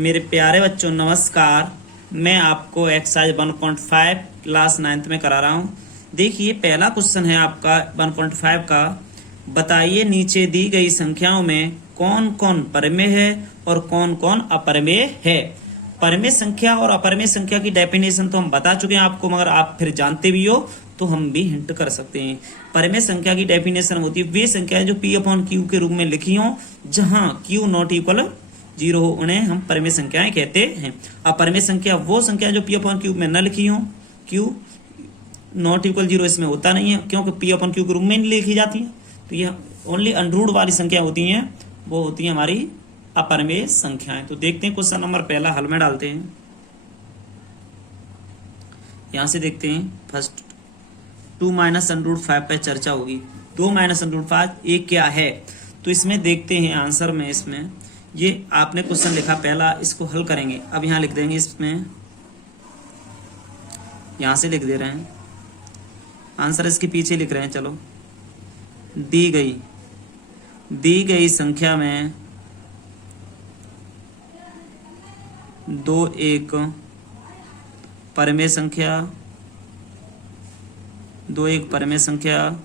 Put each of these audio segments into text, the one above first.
मेरे प्यारे बच्चों नमस्कार। मैं आपको एक्सरसाइज 1.5 क्लास 9th में करा रहा हूँ। देखिए पहला क्वेश्चन है आपका 1.5 का। बताइए नीचे दी गई संख्याओं में कौन कौन परमेय है और कौन कौन अपरमेय है। परमेय संख्या और अपरमेय संख्या की डेफिनेशन तो हम बता चुके हैं आपको, मगर आप फिर जानते भी हो तो हम भी हिंट कर सकते हैं। परमेय संख्या की डेफिनेशन होती है वे संख्याएं जो P अपॉन Q के रूप में लिखी हो, जहां Q नॉट इक्वल 0 हो, उन्हें हम परमेय संख्याएं कहते हैं। अपरमेय संख्या वो संख्या जो P अपॉन Q में न लिखी हो, Q नॉट इक्वल 0 इसमें होता नहीं है क्योंकि P अपॉन Q के रूप में नहीं लिखी जाती है। तो यह ओनली अनरूट वाली संख्या होती हैं, वो होती है हमारी अपरमेय संख्याएं। तो देखते हैं क्वेश्चन नंबर पहला हल में डालते हैं। यहां से देखते हैं फर्स्ट 2 माइनस अंडर रूट 5 पे चर्चा होगी। 2 माइनस अंडर रूट 5 ये क्या है, तो इसमें देखते हैं आंसर में। इसमें ये आपने क्वेश्चन लिखा पहला, इसको हल करेंगे। अब यहाँ लिख देंगे, इसमें यहाँ से लिख दे रहे हैं आंसर, इसके पीछे लिख रहे हैं। चलो, दी गई संख्या में 2 एक परमेय संख्या, 2 एक परमेय संख्या,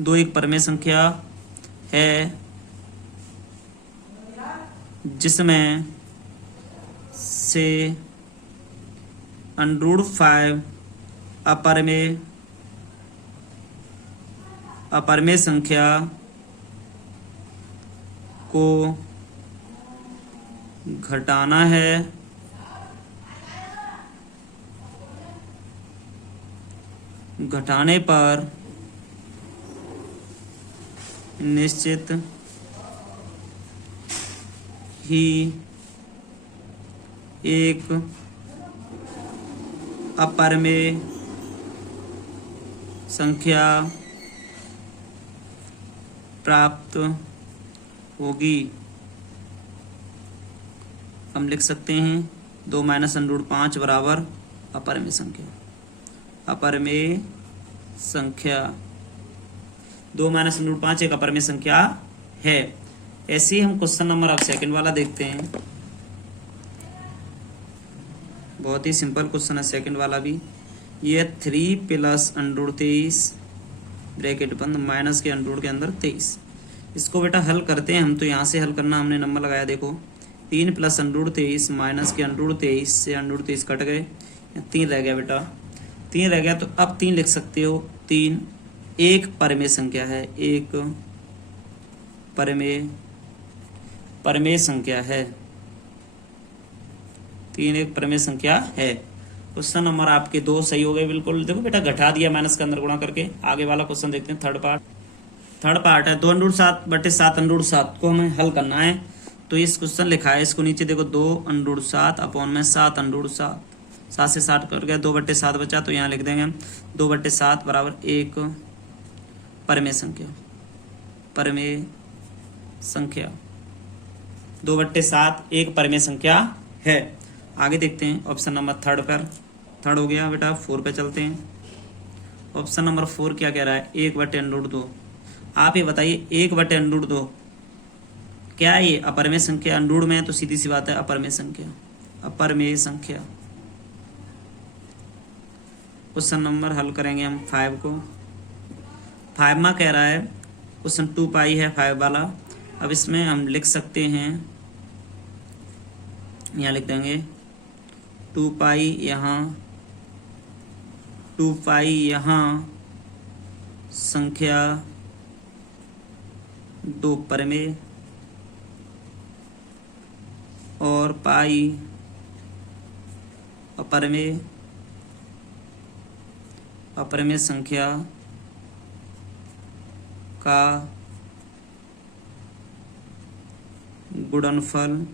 2 एक परमेय संख्या है जिसमें से अंडर रूट 5 अपरमेय संख्या को घटाना है, घटाने पर निश्चित ही एक अपरमेय संख्या प्राप्त होगी। हम लिख सकते हैं 2 माइनस अंडर रूट 5 बराबर अपरमेय संख्या। अपरमेय संख्या 2 माइनस अंडर रूट 5 एक अपरमेय संख्या है। ऐसे ही हम क्वेश्चन नंबर अब सेकंड वाला देखते हैं। बहुत ही सिंपल क्वेश्चन है सेकंड वाला भी। ये 3 प्लस अंडर रूट 23 ब्रैकेट बंद माइनस के अंडर रूट के अंदर 23। इसको बेटा हल करते हैं हम। तो यहाँ से हल करना, हमने नंबर लगाया। देखो 3 प्लस अंडर रूट 23 माइनस के अंडर रूट 23 से अंडर रूट 23 कट गए, 3 रह गया बेटा, 3 रह गया। तो अब 3 लिख सकते हो। 3 एक परमेय संख्या है, एक परमेय संख्या है। 3 एक परमेय संख्या है। क्वेश्चन नंबर आपके 2 सही हो गए बिल्कुल। देखो बेटा घटा दिया माइनस के अंदर गुणा करके। आगे वाला क्वेश्चन देखते हैं। थर्ड पार्ट है 2 अंडर रूट 7 बटे 7 अंडर रूट 7 को हमें हल करना है। तो इस क्वेश्चन लिखा है, इसको नीचे देखो 2 अंडर रूट 7 अपॉन में 7 अंडर रूट 7, 7 से 7 कर गया, 2 बटे 7 बचा। तो यहाँ लिख देंगे हम 2 बटे 7 बराबर एक परमेय संख्या। 2 बटे 7 एक परमेय संख्या है। आगे देखते हैं ऑप्शन नंबर थर्ड हो गया बेटा। 4 पे चलते हैं। ऑप्शन नंबर 4 क्या कह रहा है, 1 बटे अंडर रूट 2। आप ये बताइए 1 बटे अंडर रूट 2 क्या है, ये अपरमेय संख्या। अंडर रूट में है तो सीधी सी बात है अपरमेय संख्या। क्वेश्चन नंबर हल करेंगे हम 5 को। 5 में कह रहा है क्वेश्चन 2 पाई है 5 वाला। अब इसमें हम लिख सकते हैं, यहाँ लिख देंगे 2 पाई यहाँ संख्या 2 परमेय और पाई अपरमेय संख्या का गुणनफल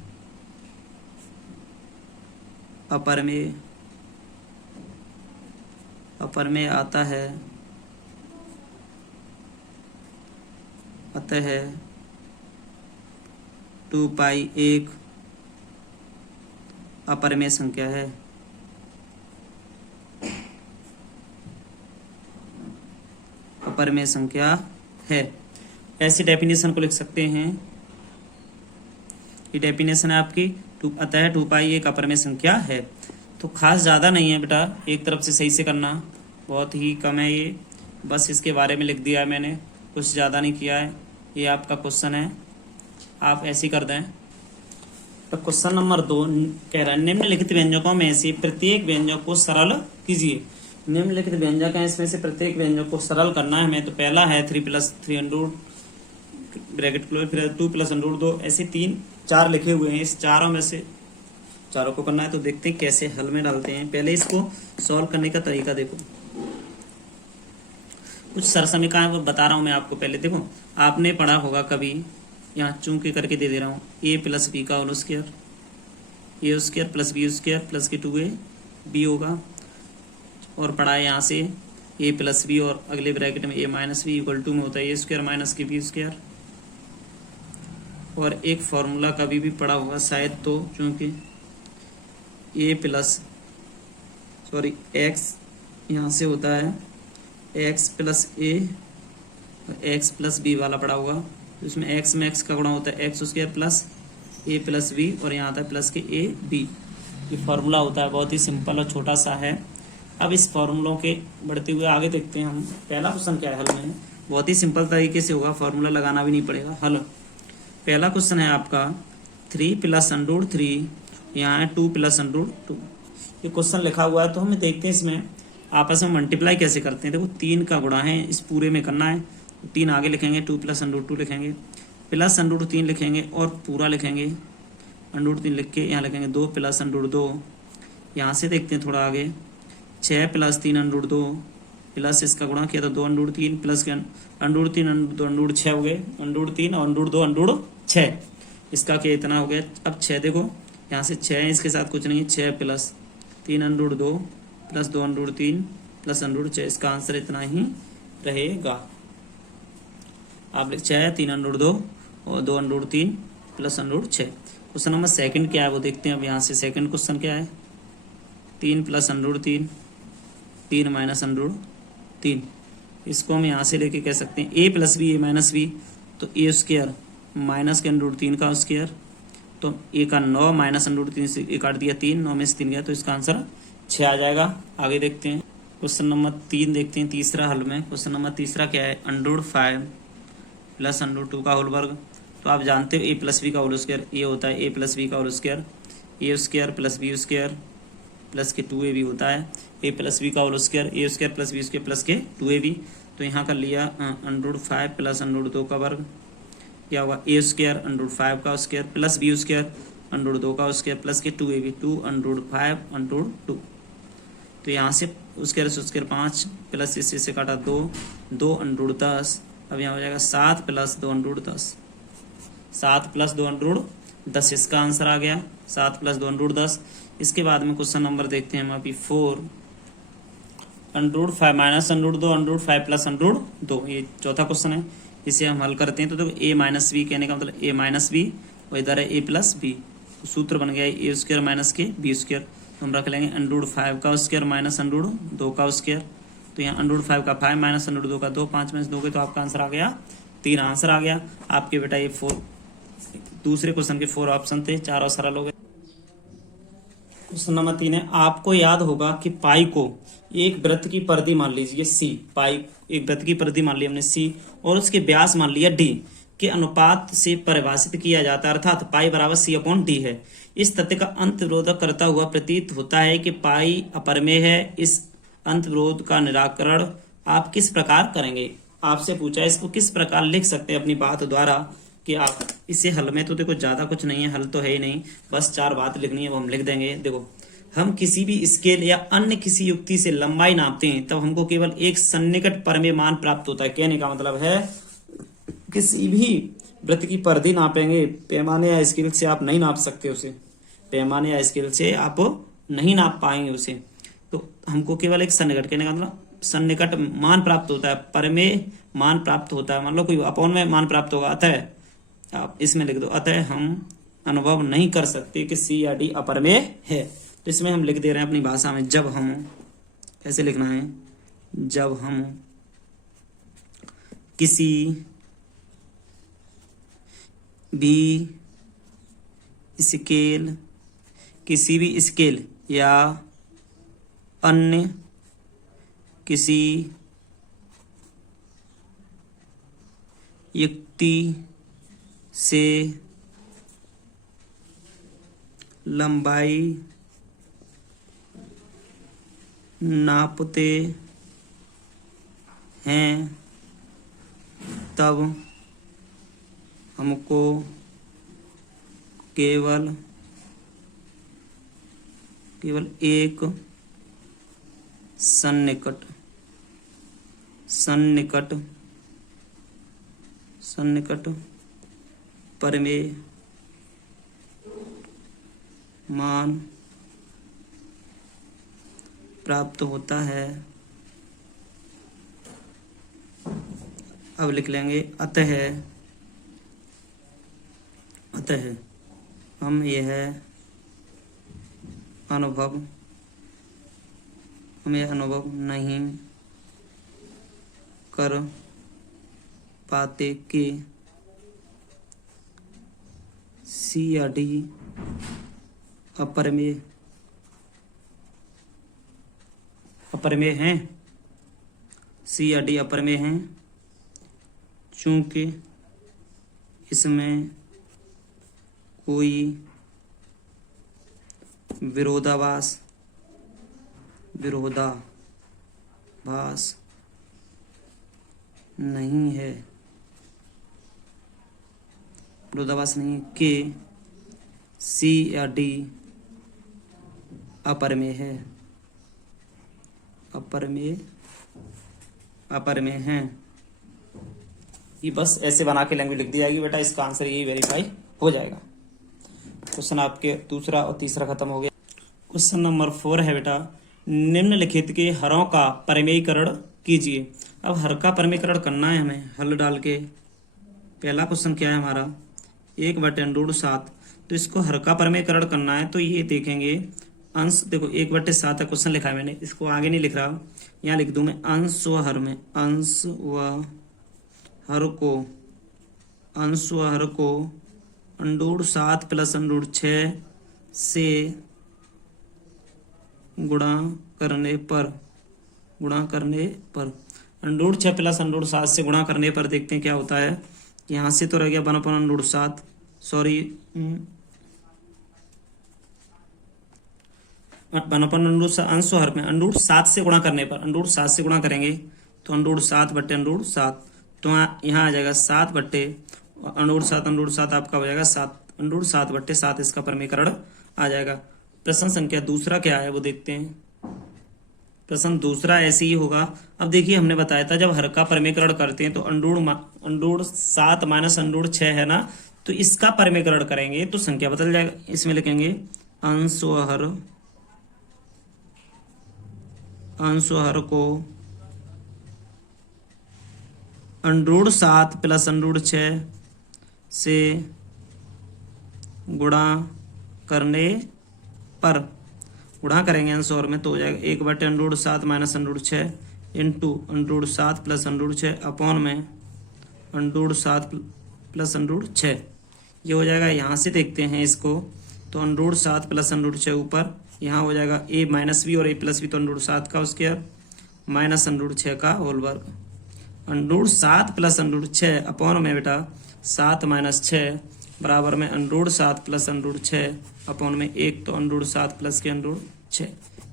अपरमेय आता है, अतः 2 पाई एक अपरमेय संख्या है। अपरमेय संख्या है। ऐसी डेफिनेशन को लिख सकते हैं ये डेफिनेशन है आपकी। अतः 2 पाई एक अपरिमेय संख्या है। तो खास ज़्यादा नहीं है बेटा, एक तरफ से सही से करना, बहुत ही कम है ये, बस इसके बारे में लिख दिया है मैंने, कुछ ज़्यादा नहीं किया है। ये आपका क्वेश्चन है, आप ऐसे ही कर दें। तो क्वेश्चन नंबर 2 कह रहा है निम्नलिखित व्यंजकों में से प्रत्येक व्यंजक को सरल कीजिए। निम्नलिखित व्यंजक है, इसमें से प्रत्येक व्यंजक को सरल करना है हमें। तो पहला है 3 + 3 ब्रैकेट क्लोज, फिर 2 + √2, ऐसे 4 लिखे हुए हैं। इस चारों में से चारों को करना है। तो देखते हैं कैसे हल में डालते हैं। पहले इसको सॉल्व करने का तरीका देखो, कुछ सरसमीकरण बता रहा हूं मैं आपको। पहले देखो, आपने पढ़ा होगा कभी, यहाँ चूंकि करके दे रहा हूँ, a + b का whole square, a² + b² plus के 2ab होगा। और पढ़ा है यहाँ से a + b और अगले ब्रैकेट में a - b = 2 में होता है a² - के b²। और एक फॉर्मूला कभी भी पढ़ा होगा शायद, तो चूंकि x यहाँ से होता है x + a और x + b वाला पढ़ा होगा। तो इसमें x में x का गुणा होता है x² प्लस a + b और यहाँ आता है प्लस के a b। ये फार्मूला होता है, बहुत ही सिंपल और छोटा सा है। अब इस फार्मूलों के बढ़ते हुए आगे देखते हैं हम। पहला क्वेश्चन क्या है हल में, बहुत ही सिंपल तरीके से होगा, फार्मूला लगाना भी नहीं पड़ेगा। हल पहला क्वेश्चन है आपका 3 + √3, यहाँ है 2 + √2। ये क्वेश्चन लिखा हुआ है, तो हम देखते हैं इसमें आपस में मल्टीप्लाई कैसे करते हैं। देखो 3 का गुणा है, इस पूरे में करना है, 3 आगे लिखेंगे, 2 + √2 लिखेंगे, प्लस √3 लिखेंगे और पूरा लिखेंगे, √3 लिख के यहाँ लिखेंगे 2 + √2। यहाँ से देखते हैं थोड़ा आगे, 6 + 3 √2 प्लस इसका गुणा किया तो 2 √3 प्लस के √3 2 6 हो गए, √3 और √2 6, इसका क्या इतना हो गया। अब 6 देखो, यहाँ से 6 है, इसके साथ कुछ नहीं, 6 + 3 √2 प्लस 2 √3 प्लस √6, इसका आंसर इतना ही रहेगा। आप लिख 6 3 √2 और 2 √3 प्लस √6। क्वेश्चन नंबर सेकंड क्या है वो देखते हैं। अब यहाँ से सेकंड क्वेश्चन क्या है, 3 + √3 3 - √3, इसको हम यहाँ से लेके कह सकते हैं a + b a - b, तो a² माइनस के √3 का स्क्वायर, तो a का 9 माइनस √3 से a काट दिया 3, 9 में से 3 गया, तो इसका आंसर 6 आ जाएगा। आगे देखते हैं क्वेश्चन नंबर 3 देखते हैं, तीसरा हल में। क्वेश्चन नंबर तीसरा क्या है, √5 + √2 का होल वर्ग। तो आप जानते हो a + b का होल स्क्वायर, ये होता है a + b का whole square, a² + b² plus के 2ab होता है, a + b का whole square, a² + b² plus के 2ab। तो यहाँ कर लिया √5 + √2 का वर्ग, क्या होगा a² √5 का स्क्वायर प्लस b² √2 का स्क्वायर प्लस के 2ab 2 √5 √2। तो यहाँ से स्क्वायर से स्क्वायर 5 प्लस इससे काटा 2 2 √10। अब यहाँ हो जाएगा 7 + 2 √10, 7 + 2 √10, इसका आंसर आ गया 7 + 2 √10। इसके बाद में क्वेश्चन नंबर देखते हैं हम अभी 4 √5 - √2 √5 + √2, ये चौथा क्वेश्चन है, इसे हम हल करते हैं। तो देखो a - b कहने का मतलब a - b और इधर है a + b, तो सूत्र बन गया a² - के b²। तो हम रख लेंगे √5 का स्क्वायर माइनस √2 का स्क्वायर, तो यहाँ √5 का 5 माइनस √2 का 2, 5 में से 2 के, तो आपका आंसर आ गया 3 आंसर आ गया आपके बेटा। ये 4 दूसरे क्वेश्चन के 4 ऑप्शन थे, चारों सरल हो गए। क्वेश्चन नंबर 3 है, आपको याद होगा कि पाई को एक वृत्त की परिधि मान लीजिए सी, पाई एक वृत्त की परिधि मान ली हमने सी और उसके व्यास मान लिया डी के अनुपात से परिभाषित किया जाता है, अर्थात पाई बराबर c/d है। इस तथ्य का अंतर्विरोध करता हुआ प्रतीत होता है कि पाई अपरिमेय है। इस अंतर्विरोध का निराकरण आप किस प्रकार करेंगे, आपसे पूछा है, इसको किस प्रकार लिख सकते हैं अपनी बात द्वारा कि आप इसे हल में, तो देखो ज्यादा कुछ नहीं है, हल तो है ही नहीं, बस 4 बात लिखनी है, वो हम लिख देंगे। देखो हम किसी भी स्केल या अन्य किसी युक्ति से लंबाई नापते हैं तब हमको केवल एक सन्निकट परिमेय मान प्राप्त होता है। कहने का मतलब है किसी भी वृत्त की परिधि नापेंगे, पैमाने या स्केल से आप नहीं नाप सकते उसे, पैमाने या स्केल से आप नहीं नाप पाएंगे उसे, तो हमको केवल एक सन्निकट, कहने का मतलब सन्निकट मान प्राप्त होता है, परिमेय मान प्राप्त होता है, मतलब कोई अपौन में मान प्राप्त होगा। अतः आप इसमें लिख दो, अतः हम अनुभव नहीं कर सकते कि सी या डी अपरिमेय है। तो इसमें हम लिख दे रहे हैं अपनी भाषा में, जब हम, ऐसे लिखना है, जब हम किसी भी स्केल, किसी भी स्केल या अन्य किसी युक्ति से लंबाई नापते हैं तब हमको केवल एक सन्निकट परिमेय मान प्राप्त होता है। अब लिख लेंगे अतः हम यह अनुभव नहीं कर पाते कि सी या डी अपरिमेय हैं। सी या डी अपरिमेय हैं चूंकि इसमें कोई विरोधाभास नहीं है कि सी या डी अपरिमेय हैं। ये बस ऐसे बना के लैंग्वेज लिख दी जाएगी बेटा, इसका आंसर यही वेरीफाई हो जाएगा। क्वेश्चन आपके दूसरा और तीसरा खत्म हो गया। क्वेश्चन नंबर 4 है बेटा, निम्नलिखित के हरों का परिमेयीकरण कीजिए। अब हर का परिमेयीकरण करना है हमें हल डाल के। पहला क्वेश्चन क्या है हमारा, 1/√7। तो इसको हर का परिमेयीकरण करना है तो ये देखेंगे अंश, देखो 1/7 है, क्वेश्चन लिखा है मैंने, इसको आगे नहीं लिख रहा, यहाँ लिख दूं मैं अंश व हर में। अंश व हर को √7 + √6 से गुणा करने पर √6 + √7 से गुणा करने पर देखते हैं क्या होता है। यहाँ से तो रह गया 1/√7, सॉरी 1/√7 अंश हर में √7 से गुणा करने पर, √7 से गुणा करेंगे तो √7/√7, तो यहाँ आ जाएगा 7/√7 आपका हो जाएगा 7, √7/7 इसका परिमेयीकरण आ जाएगा। प्रश्न संख्या दूसरा क्या है वो देखते हैं। प्रश्न दूसरा ऐसे ही होगा। अब देखिए हमने बताया था जब हर का परिमेयीकरण करते हैं तो √7 - √6 है ना, तो इसका परिमेयीकरण करेंगे तो संख्या बदल जाएगा। इसमें लिखेंगे अंश व हर को √7 + √6 से गुणा करने पर, गुणा करेंगे अंश और में तो हो जाएगा 1/√7 - √6 इंटू √7 + √6 अपॉन में √7 + √6, ये हो जाएगा। यहाँ से देखते हैं इसको तो √7 + √6 ऊपर, यहाँ हो जाएगा a - b और a + b तो √7 का स्क्वायर माइनस √6 का होल वर्ग, √7 + √6 अपॉन में बेटा 7 - 6 बराबर में √7 + √6 अपॉन में 1, तो √7 + के √6,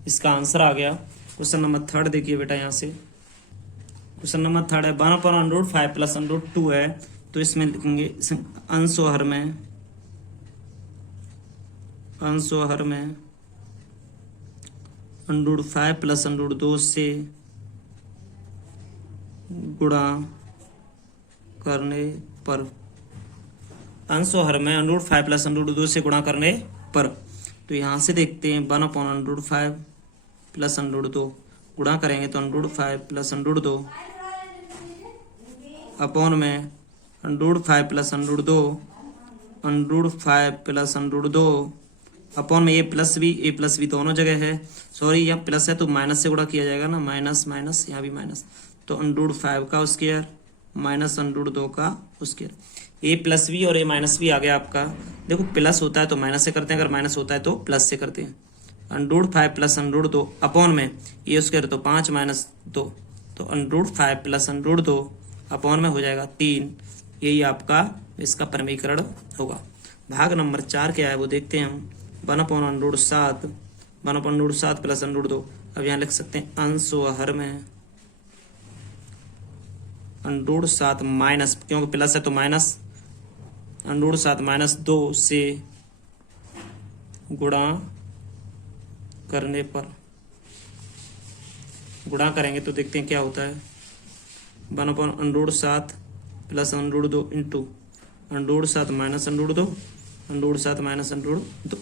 इसका आंसर आ गया। क्वेश्चन नंबर 3 देखिए बेटा, यहाँ से क्वेश्चन नंबर 3 है 1/√5 + √2 है, तो इसमें लिखेंगे अंश व हर में √5 + √2 से गुणा करने पर, अंश व हर में √5 + √2 से गुणा करने पर, तो यहाँ से देखते हैं 1/√5 + √2 गुणा करेंगे तो √5 + √2 अपॉन में √5 + √2 अपॉन में a + b दोनों जगह है, सॉरी यहाँ प्लस है तो माइनस से गुणा किया जाएगा ना, माइनस यहाँ भी माइनस, तो √5 का स्क्वायर माइनस √2 का स्क्वायर, ए प्लस बी और ए माइनस बी आ गया आपका। देखो प्लस होता है तो माइनस से करते हैं, अगर माइनस होता है तो प्लस से करते हैं। अंडरूट 5 प्लस अंडरूट 2 अपॉन में ए स्क्वायर तो 5 माइनस 2, तो अंडरूट 5 प्लस अंडरूट 2 अपॉन में हो जाएगा 3। यही आपका इसका परमीकरण होगा। भाग नंबर 4 क्या है वो देखते हैं हम। 1/√7 1/√7 प्लस अंडरूट 2। अब यहाँ लिख सकते हैं अंश व हर में √7 माइनस, क्योंकि प्लस है तो माइनस, √7 माइनस 2 से गुणा करने पर, गुणा करेंगे तो देखते हैं क्या होता है। 1/√7 plus under root 2 into √7 minus under root 2, √7 minus under root 2।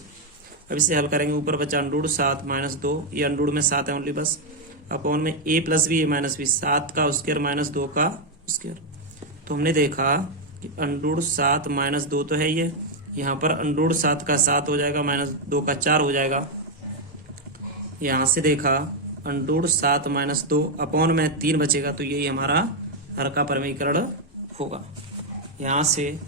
अब इसे हल करेंगे, ऊपर बचा √7 माइनस 2, ये अंडरूट में 7 है ओनली बस, अपॉन में ए प्लस बी ए माइनस बी, 7 का स्क्वायर माइनस 2 का स्क्वायर। तो हमने देखा कि √7 माइनस 2 तो है ये, यहाँ पर √7 का 7 हो जाएगा, माइनस 2 का 4 हो जाएगा। यहाँ से देखा √7 माइनस 2 अपॉन में 3 बचेगा, तो यही हमारा हर का परमीकरण होगा। यहाँ से